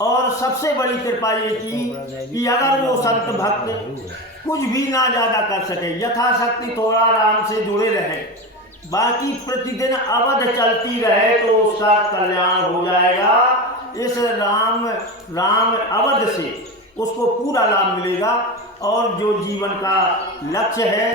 और सबसे बड़ी कृपा ये की कि अगर वो संत भक्त कुछ भी ना ज़्यादा कर सके, यथाशक्ति थोड़ा राम से जुड़े रहे, बाकी प्रतिदिन अवध चलती रहे तो उसका कल्याण हो जाएगा। इस राम अवध से उसको पूरा लाभ मिलेगा और जो जीवन का लक्ष्य है,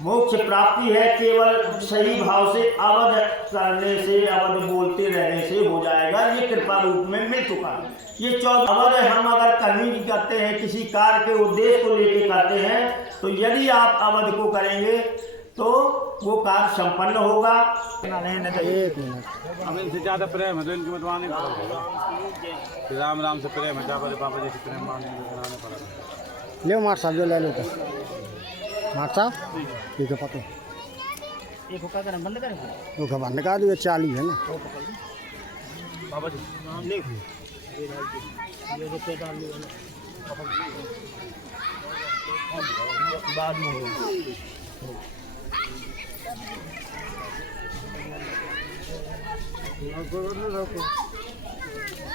मोक्ष प्राप्ति है, केवल सही भाव से अवध करने से, अवध बोलते रहने से हो जाएगा। ये कृपा रूप में मिल चुका है। ये 14 अवध हम अगर करनी भी करते हैं, किसी कार्य के उद्देश्य को लेकर करते हैं, तो यदि आप अवध को करेंगे तो वो कार्य संपन्न होगा। एक मिनट, अब इनसे ज़्यादा प्रेम है तो इनकी मतवानी पड़ेगा। राम राम से प्रेम है, जाबर बाबा जी से प्रेम मांगने पड़ेगा। ले मार साहब जो ले लो तो मार साहब ठीक है पता एक हुक्का कर बंद करें, वो खबर निकाल दिया 40 है ना बाबा जी ले ये रुपये डाल दो बाद में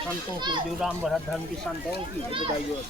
संतों को, जो राम भरत धर्म की संतों की बताइए।